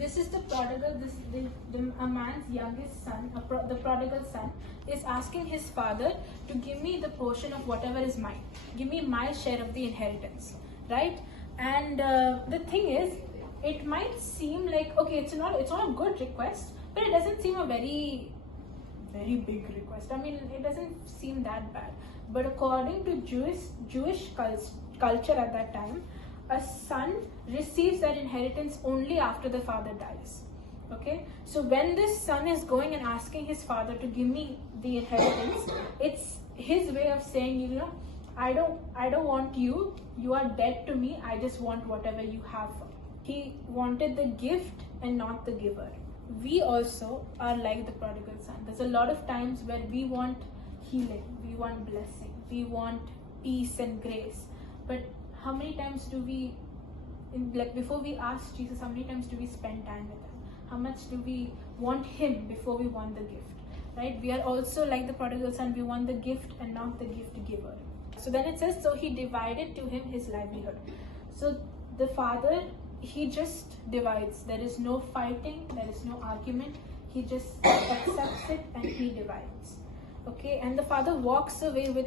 this is the prodigal, a man's youngest son, the prodigal son, is asking his father to give me the portion of whatever is mine. Give me my share of the inheritance, right? And the thing is, it might seem like, okay, it's not a good request, but it doesn't seem a very big request. I mean, it doesn't seem that bad. But according to Jewish culture at that time, a son receives that inheritance only after the father dies. Okay, so when this son is going and asking his father to give me the inheritance, it's his way of saying, you know, I don't want you. You are dead to me. I just want whatever you have. He wanted the gift and not the giver. We also are like the prodigal son. There's a lot of times where we want healing, we want blessing, we want peace and grace. But how many times do we, before we ask Jesus, how many times do we spend time with him? How much do we want him before we want the gift? Right? We are also like the prodigal son. We want the gift and not the gift giver. So then it says, so he divided to him his livelihood. So the father, he just divides. There is no fighting, there is no argument. He just accepts it and he divides. Okay, and the father walks away with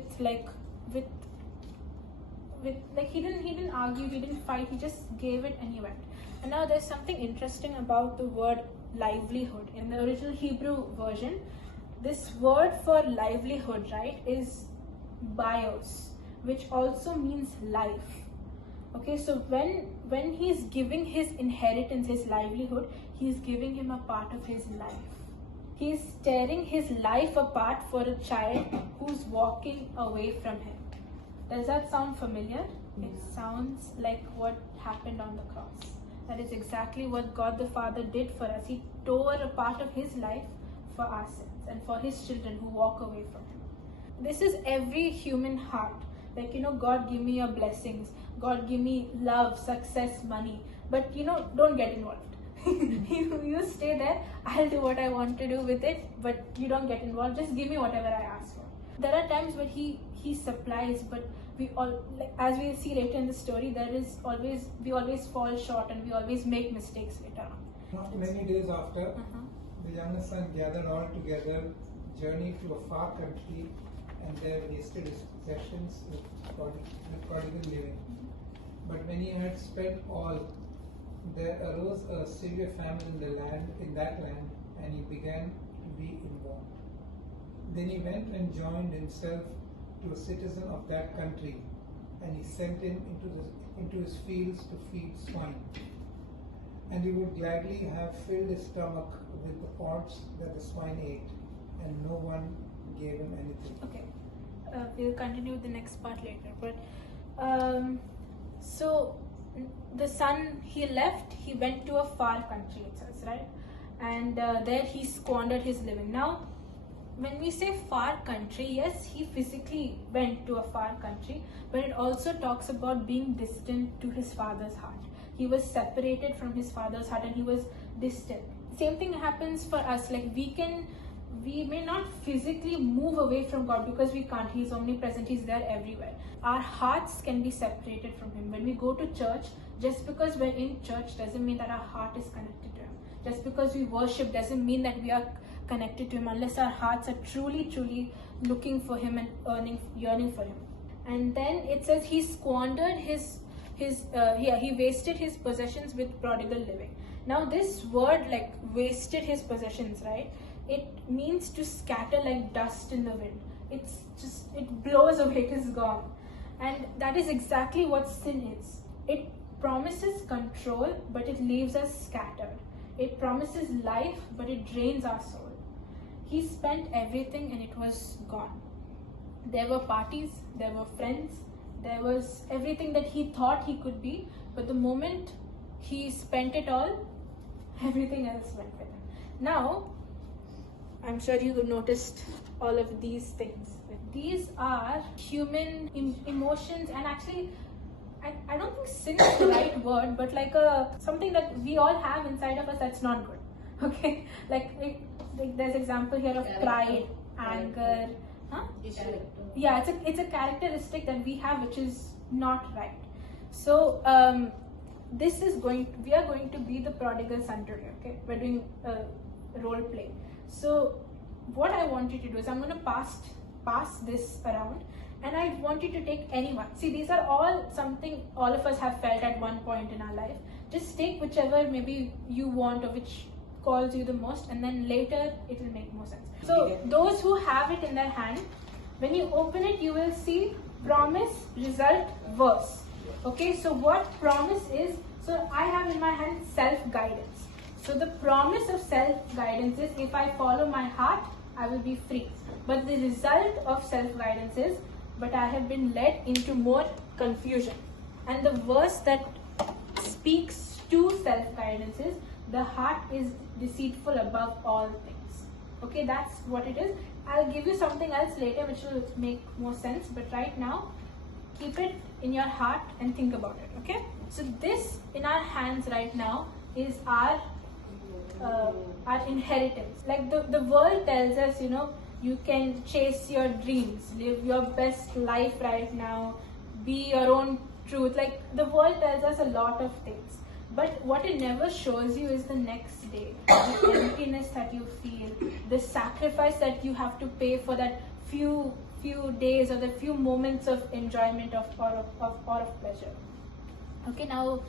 he didn't argue, he didn't fight, he just gave it and he went. And now there's something interesting about the word livelihood. In the original Hebrew version, this word for livelihood, right, is bios, which also means life. Okay, so when he's giving his inheritance, his livelihood, he's giving him a part of his life. He's tearing his life apart for a child who's walking away from him. Does that sound familiar? It sounds like what happened on the cross. That is exactly what God the Father did for us. He tore a part of his life for our sins and for his children who walk away from him. This is every human heart. Like, you know, God, give me your blessings. God, give me love, success, money. But, you know, don't get involved. You stay there. I'll do what I want to do with it. But you don't get involved. Just give me whatever I ask for. There are times where he supplies, but we all, like, as we see later in the story, we always fall short and we always make mistakes later on. Not many days after, the youngest son gathered all together, journeyed to a far country, and there wasted his possessions with prodigal living. But when he had spent all, there arose a severe famine in that land, and he began to be in want. Then he went and joined himself to a citizen of that country, and he sent him into his fields to feed swine. And he would gladly have filled his stomach with the pods that the swine ate, and no one gave him anything. Okay, we'll continue the next part later. But so the son, he left, he went to a far country, it says, right? And there he squandered his living. Now, when we say far country, yes, he physically went to a far country, but it also talks about being distant to his father's heart. He was separated from his father's heart and he was distant. Same thing happens for us. Like, we may not physically move away from God because we can't. He's omnipresent. He's there everywhere. Our hearts can be separated from him. When we go to church, just because we're in church doesn't mean that our heart is connected to him. Just because we worship doesn't mean that we are connected to him, unless our hearts are truly looking for him and yearning for him. And then it says he squandered he wasted his possessions with prodigal living. Now this word, like, wasted his possessions, right? It means to scatter like dust in the wind. It blows away, it is gone. And that is exactly what sin is. It promises control, but it leaves us scattered. It promises life, but it drains our soul. He spent everything and it was gone. There were parties, there were friends, there was everything that he thought he could be, but the moment he spent it all, everything else went with him. Now, I'm sure you noticed all of these things. These are human emotions, and actually, I don't think sin is the right word, but like something that we all have inside of us that's not good. Okay, like there's example here of pride, anger. Yeah, it's a characteristic that we have which is not right. So we are going to be the prodigal son today. Okay, we're doing a role play. So what I want you to do is I'm going to pass this around, and I want you to take anyone. See, these are all something all of us have felt at one point in our life. Just take whichever maybe you want or which calls you the most, and then later it will make more sense. So those who have it in their hand, when you open it, you will see promise, result, verse. Okay, so what promise is, so I have in my hand self-guidance. So the promise of self-guidance is, if I follow my heart, I will be free. But the result of self-guidance is, but I have been led into more confusion. And the verse that speaks to self-guidance is, the heart is deceitful above all things. Okay, that's what it is. I'll give you something else later which will make more sense, but right now, keep it in your heart and think about it. Okay, so this in our hands right now is our inheritance. Like the world tells us, you can chase your dreams, live your best life right now, be your own truth. Like the world tells us a lot of things, but what it never shows you is the next day, the emptiness that you feel, the sacrifice that you have to pay for that few days or the few moments of enjoyment or of pleasure. Okay, now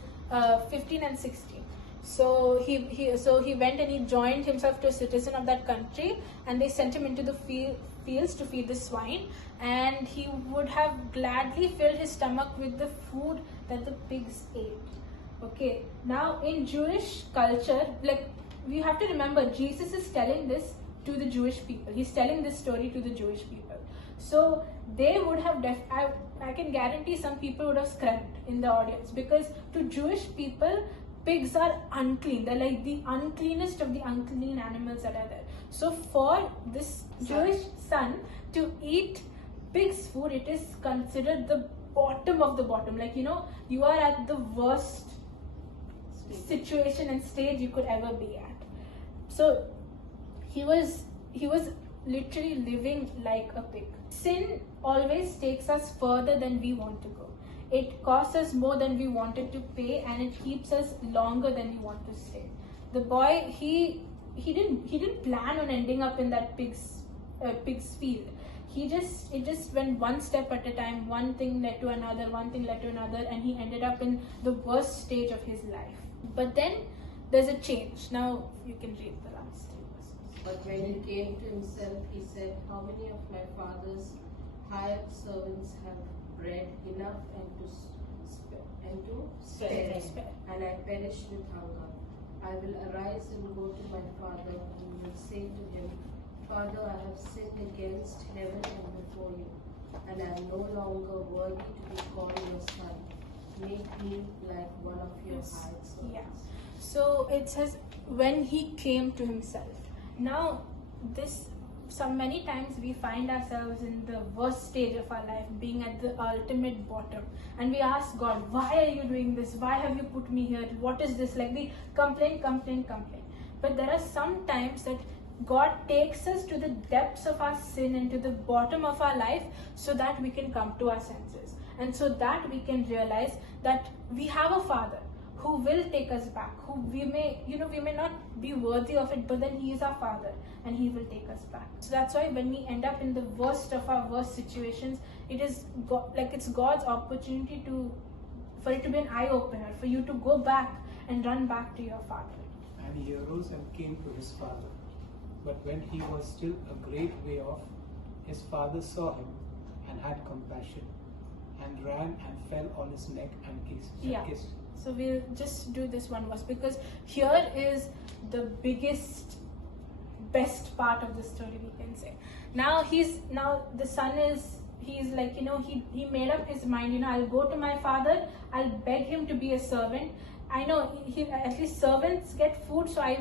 15 and 16. So he went and he joined himself to a citizen of that country, and they sent him into the fields to feed the swine, and he would have gladly filled his stomach with the food that the pigs ate. Okay, now in Jewish culture, like, we have to remember, Jesus is telling this to the Jewish people. He's telling this story to the Jewish people. So they would have, I can guarantee some people would have screamed in the audience, because to Jewish people, pigs are unclean. They're like the uncleanest of the unclean animals that are there. So for this Jewish son to eat pig's food, it is considered the bottom of the bottom. Like, you are at the worst situation and stage you could ever be at. So he was literally living like a pig. Sin always takes us further than we want to go. It costs us more than we wanted to pay, and it keeps us longer than we want to stay. The boy, he didn't plan on ending up in that pig's field. It just went one step at a time. One thing led to another, and he ended up in the worst stage of his life. But then there's a change. Now you can read the last two verses. But when he came to himself, he said, "How many of my father's hired servants have bread enough and to spare, and I perish with hunger? I will arise and go to my father, and will say to him, Father, I have sinned against heaven and before you, and I am no longer worthy to be called your son. Make me like one of your hired servants." Yeah. So it says, when he came to himself. Now, many times we find ourselves in the worst stage of our life, being at the ultimate bottom, and we ask God, why are you doing this? Why have you put me here? What is this? Like, we complain. But there are some times that God takes us to the depths of our sin and to the bottom of our life, so that we can come to our senses, and so that we can realize that we have a Father who will take us back, who we may not be worthy of it, but then He is our Father and He will take us back. So that's why when we end up in the worst of our worst situations, it's God's opportunity for it to be an eye-opener, for you to go back and run back to your Father. And he arose and came to his father. But when he was still a great way off, his father saw him and had compassion, and ran and fell on his neck and kissed him. So we'll just do this one verse, because here is the best part of the story, we can say. Now the son he's like, he made up his mind, I'll go to my father, I'll beg him to be a servant. I know at least servants get food, so I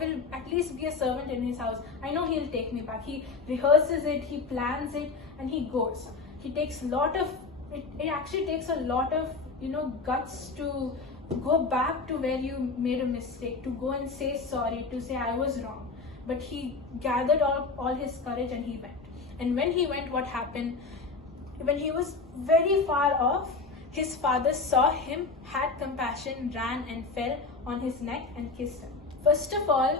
will at least be a servant in his house. I know he'll take me back. He rehearses it, he plans it, and he goes. It actually takes a lot of guts to go back to where you made a mistake, to go and say sorry, to say I was wrong. But he gathered all his courage and he went. And when he went, what happened? When he was very far off, His father saw him, had compassion, ran and fell on his neck and kissed him. First of all,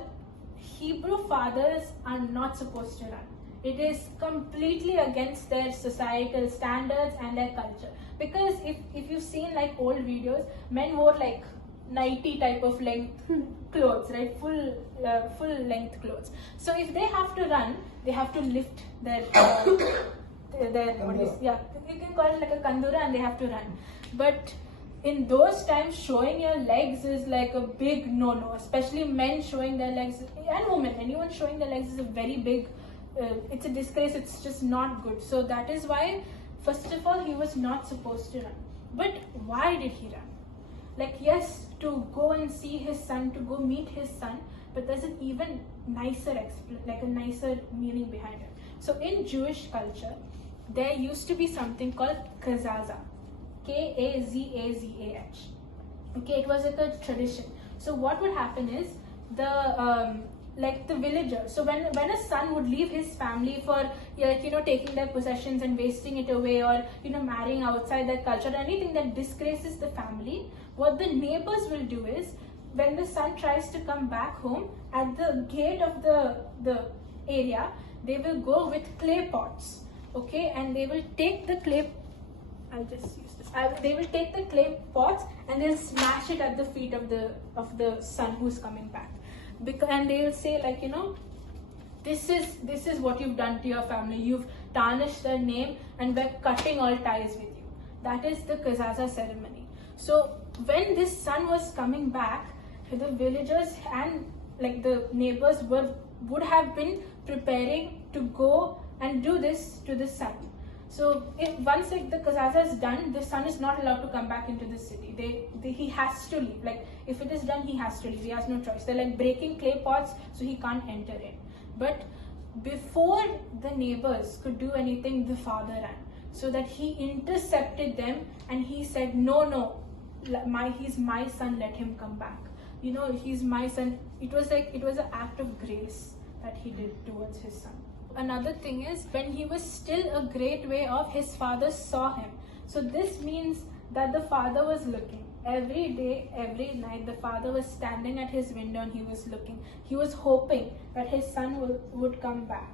Hebrew fathers are not supposed to run. It is completely against their societal standards and their culture. Because if you've seen like old videos, men wore like nighty type of length clothes, right? Full length clothes. So if they have to run, they have to lift their you can call it like a kandura, and they have to run. But in those times, showing your legs is like a big no-no. Especially men showing their legs, and women, anyone showing their legs is a very big. It's a disgrace. It's just not good. So that is why, first of all, he was not supposed to run. But why did he run? Like, yes, to go and see his son, to go meet his son, but there's an even nicer meaning behind it. So in Jewish culture, there used to be something called kazaza, Kazazah. Okay, it was like a tradition. So what would happen is the villager. So when a son would leave his family for taking their possessions and wasting it away, or marrying outside their culture, or anything that disgraces the family, what the neighbors will do is, when the son tries to come back home, at the gate of the area, they will go with clay pots, okay, and they will take the clay. I'll just use this. They will take the clay pots and they'll smash it at the feet of the son who's coming back. And they'll say, like, this is what you've done to your family. You've tarnished their name, and we're cutting all ties with you. That is the kazaza ceremony. So when this son was coming back, the villagers and like the neighbors would have been preparing to go and do this to the son. So once like the kazaza is done, the son is not allowed to come back into the city. He has to leave. Like, if it is done, he has to leave. He has no choice. They're like breaking clay pots, so he can't enter in. But before the neighbors could do anything, the father ran, so that he intercepted them and he said, no, he's my son, let him come back. He's my son. It was an act of grace that he did towards his son. Another thing is, when he was still a great way off, his father saw him. So this means that the father was looking. Every day, every night, the father was standing at his window and he was looking. He was hoping that his son would come back.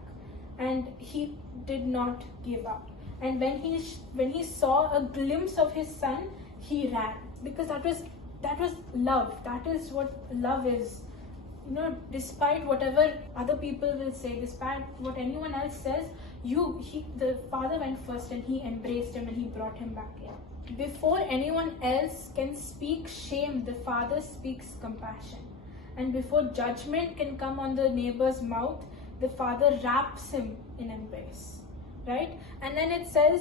And he did not give up. And when he saw a glimpse of his son, he ran. Because that was love. That is what love is. Despite whatever other people will say, despite what anyone else says, the father went first and he embraced him and he brought him back in. Before anyone else can speak shame, the father speaks compassion. And before judgment can come on the neighbor's mouth, the father wraps him in embrace, right? And then it says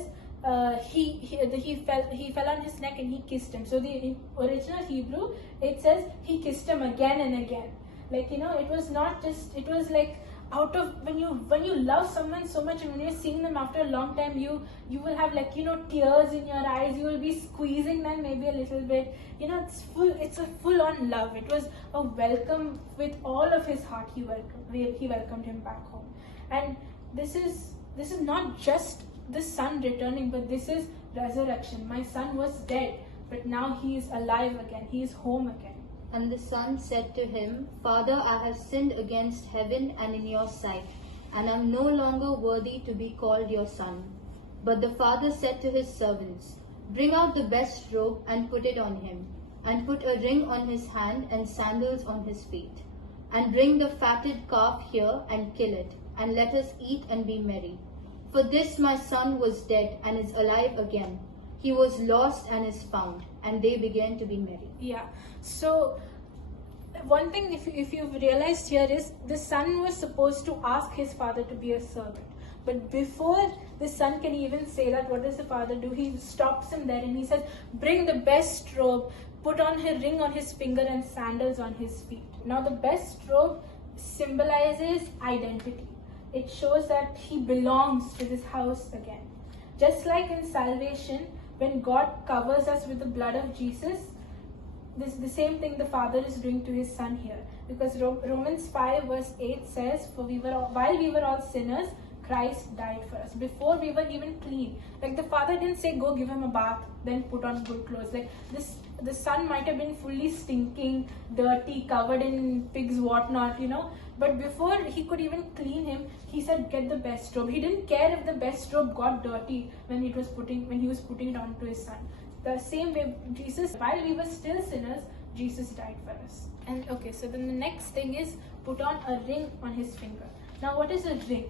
he fell on his neck and he kissed him. So the original Hebrew, it says he kissed him again and again. Like, it was not just, it was like out of, when you love someone so much, and when you're seeing them after a long time, you will have like, tears in your eyes. You will be squeezing them maybe a little bit. It's a full on love. It was a welcome with all of his heart. He welcomed him back home. And this is not just the son returning, but this is resurrection. My son was dead, but now he is alive again. He is home again. And the son said to him, Father, I have sinned against heaven and in your sight, and am no longer worthy to be called your son. But the father said to his servants, Bring out the best robe and put it on him, and put a ring on his hand and sandals on his feet. And bring the fatted calf here and kill it, and let us eat and be merry. For this my son was dead and is alive again. He was lost and is found. And they began to be merry. Yeah. So one thing, if you've realized here, is the son was supposed to ask his father to be a servant. But before the son can even say that, what does the father do? He stops him there and he says, bring the best robe, put on a ring on his finger and sandals on his feet. Now the best robe symbolizes identity. It shows that he belongs to this house again. Just like in salvation, when God covers us with the blood of Jesus, this is the same thing the Father is doing to his Son here. Because Romans 5 verse 8 says, while we were all sinners, Christ died for us before we were even clean. Like the Father didn't say go give him a bath, then put on good clothes. Like this, the Son might have been fully stinking, dirty, covered in pigs, whatnot, But before he could even clean him, he said get the best robe. He didn't care if the best robe got dirty when he was putting it on to his Son. The same way, Jesus, while we were still sinners, Jesus died for us. And okay, so then the next thing is put on a ring on his finger. Now, what is a ring?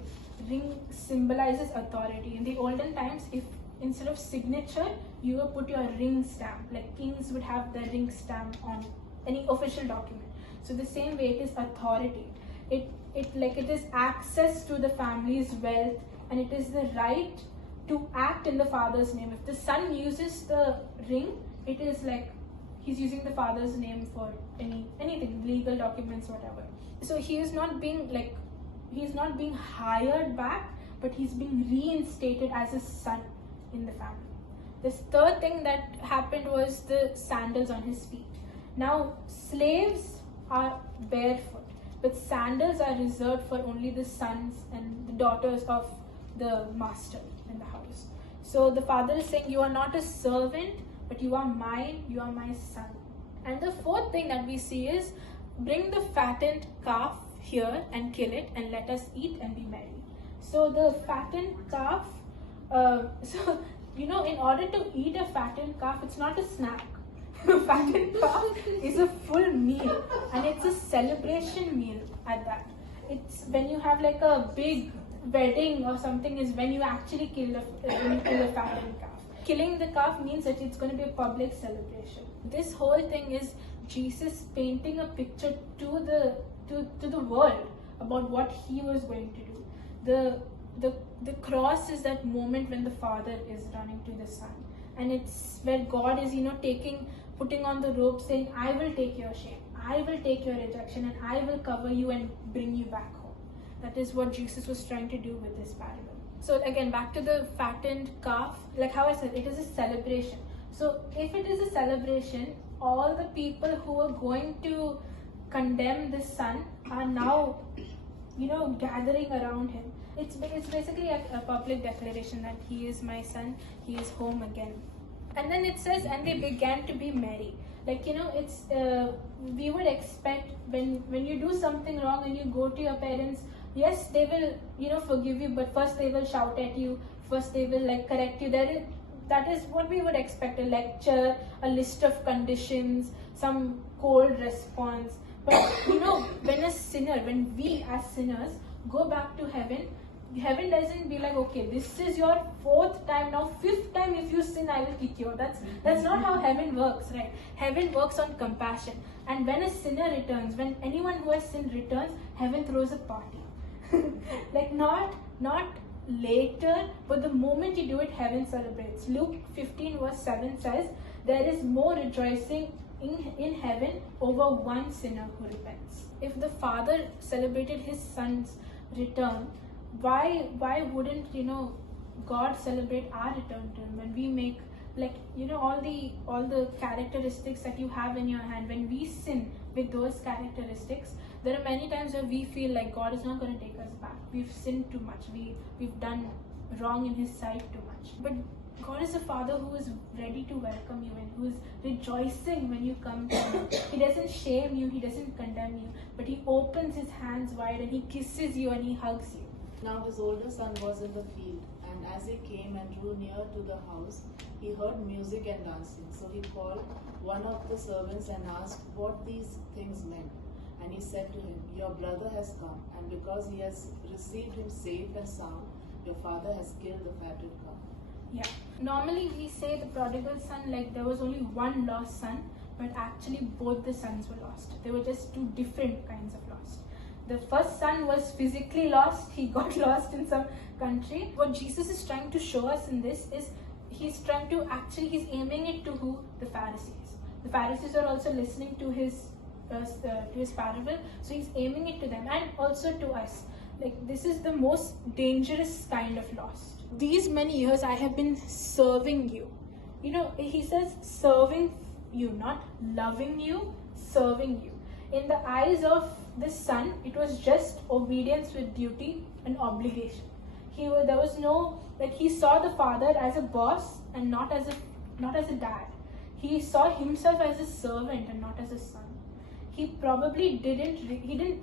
Ring symbolizes authority. In the olden times, if instead of signature, you would put your ring stamp. Like kings would have their ring stamp on any official document. So the same way, it is authority. It is access to the family's wealth, and it is the right to act in the Father's name. If the Son uses the ring, it is like he's using the Father's name for anything, legal documents, whatever. So he is not being hired back, but he's being reinstated as a son in the family. This third thing that happened was the sandals on his feet. Now, slaves are barefoot, but sandals are reserved for only the sons and the daughters of the master in the house. So the Father is saying, you are not a servant, but you are mine, you are my son. And the fourth thing that we see is, bring the fattened calf here and kill it, and let us eat and be merry. So the fattened calf, in order to eat a fattened calf, it's not a snack. Fattened calf is a full meal, and it's a celebration meal at that. It's when you have like a big wedding or something, is when you actually kill a fattened calf. Killing the calf means that it's going to be a public celebration. This whole thing is Jesus painting a picture to the world about what he was going to do. The cross is that moment when the Father is running to the Son, and it's where God is putting on the robe, saying, I will take your shame, I will take your rejection, and I will cover you and bring you back home. That is what Jesus was trying to do with this parable. So again, back to the fattened calf, like how I said, it is a celebration. So if it is a celebration, all the people who are going to condemn this Son are now, gathering around him. It's basically a public declaration that he is my son, he is home again. And then it says, and they began to be merry. Like, it's we would expect when you do something wrong and you go to your parents, yes, they will, forgive you, but first they will shout at you, first they will correct you. That is what we would expect, a lecture, a list of conditions, some cold response. But when we as sinners go back to heaven doesn't be like, okay, this is your fourth time, now fifth time if you sin, I will kick you. That's not how heaven works, right? Heaven works on compassion. And when a sinner returns, when anyone who has sinned returns, heaven throws a party. not later, but the moment you do it, heaven celebrates. Luke 15 verse 7 says, there is more rejoicing in heaven over one sinner who repents. If the Father celebrated his Son's return, why wouldn't God celebrate our return to him? When we make all the characteristics that you have in your hand, when we sin with those characteristics, there are many times where we feel like God is not going to take us back. We've sinned too much. We've done wrong in his sight too much. But God is a Father who is ready to welcome you and who is rejoicing when you come to him. He doesn't shame you, he doesn't condemn you, but he opens his hands wide and he kisses you and he hugs you. Now his older son was in the field, and as he came and drew near to the house, he heard music and dancing. So he called one of the servants and asked what these things meant. And he said to him, your brother has come, and because he has received him safe and sound, your father has killed the fatted calf. Yeah. Normally we say the prodigal son, there was only one lost son, but actually both the sons were lost. They were just two different kinds of lost. The first son was physically lost. He got lost in some country. What Jesus is trying to show us in this is he's aiming it to who? The Pharisees. The Pharisees are also listening to his parable. So he's aiming it to them and also to us. This is the most dangerous kind of lost. These many years I have been serving you. He says serving you, not loving you, serving you. In the eyes of this son, it was just obedience with duty and obligation. There was no, like, he saw the father as a boss and not as a dad. He saw himself as a servant and not as a son. He probably didn't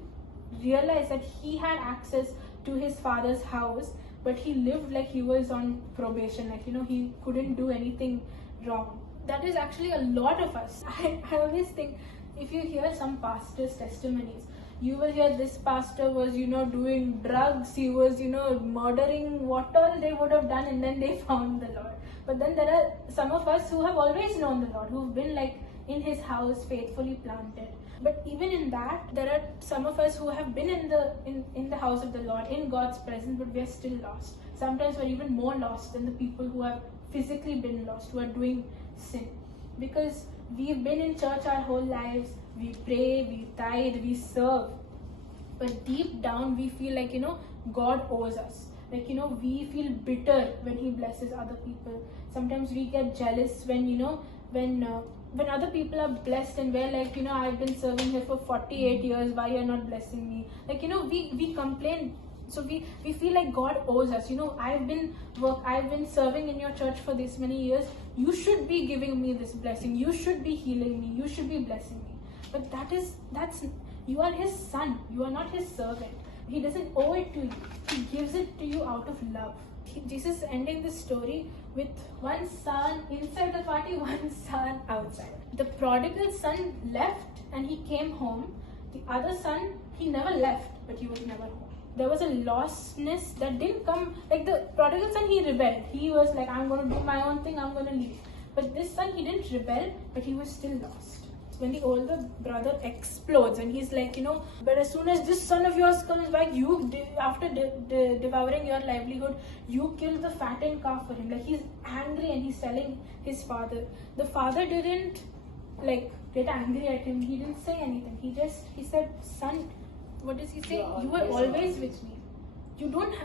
realize that he had access to his father's house, but he lived like he was on probation, like, he couldn't do anything wrong. That is actually a lot of us. I always think, if you hear some pastors' testimonies, you will hear this pastor was, doing drugs, he was, murdering, what all they would have done, and then they found the Lord. But then there are some of us who have always known the Lord, who've been like in his house, faithfully planted. But even in that, there are some of us who have been in the house of the Lord, in God's presence, but we are still lost. Sometimes we're even more lost than the people who have physically been lost, who are doing sin. Because we've been in church our whole lives, we pray, we tithe, we serve, but deep down we feel like, God owes us. Like, we feel bitter when he blesses other people. Sometimes we get jealous when, when other people are blessed and we're like, I've been serving here for 48 years, why you're not blessing me? Like, we complain. So we feel like God owes us. I've been serving in your church for this many years. You should be giving me this blessing. You should be healing me. You should be blessing me. But you are his son. You are not his servant. He doesn't owe it to you. He gives it to you out of love. Jesus is ending the story with one son inside the party, one son outside. The prodigal son left and he came home. The other son, he never left, but he was never home. There was a lostness that didn't come, like the prodigal son, he rebelled. He was like, I'm going to do my own thing, I'm going to leave. But this son, he didn't rebel, but he was still lost. When the older brother explodes and he's like, but as soon as this son of yours comes back, after devouring your livelihood, you kill the fattened calf for him. Like, he's angry and he's telling his father. The father didn't get angry at him. He didn't say anything. He said, son, what does he say? You were always with me.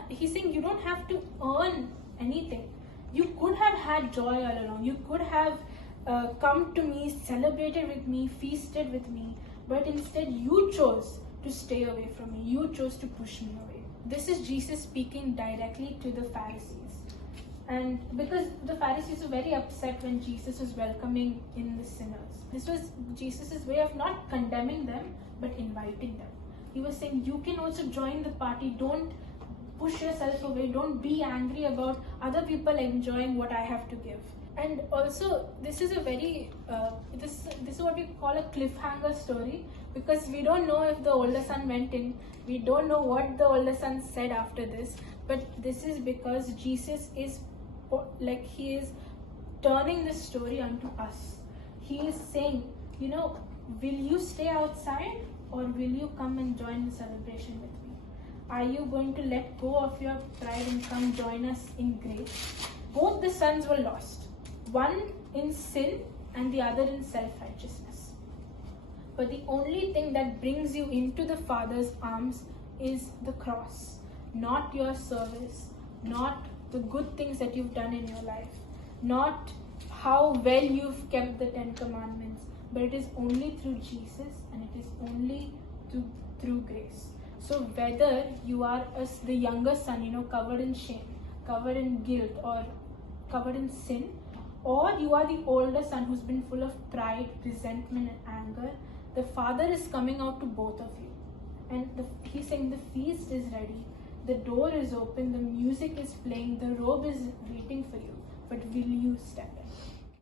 He's saying you don't have to earn anything. You could have had joy all along. You could have come to me, celebrated with me, feasted with me, but instead you chose to stay away from me. You chose to push me away. This is Jesus speaking directly to the Pharisees. And because the Pharisees were very upset when Jesus was welcoming in the sinners. This was Jesus' way of not condemning them, but inviting them. He was saying, you can also join the party. Don't push yourself away. Don't be angry about other people enjoying what I have to give. And also, this is a very, this is what we call a cliffhanger story, because we don't know if the older son went in. We don't know what the older son said after this. But this is because Jesus is, he is turning this story unto us. He is saying, will you stay outside or will you come and join the celebration with me? Are you going to let go of your pride and come join us in grace? Both the sons were lost. One in sin and the other in self-righteousness. But the only thing that brings you into the Father's arms is the cross. Not your service, not the good things that you've done in your life, not how well you've kept the 10 Commandments, but it is only through Jesus and it is only through grace. So whether you are the younger son, covered in shame, covered in guilt, or covered in sin, or you are the older son who's been full of pride, resentment and anger, the Father is coming out to both of you. And he's saying the feast is ready, the door is open, the music is playing, the robe is waiting for you. But will you step in?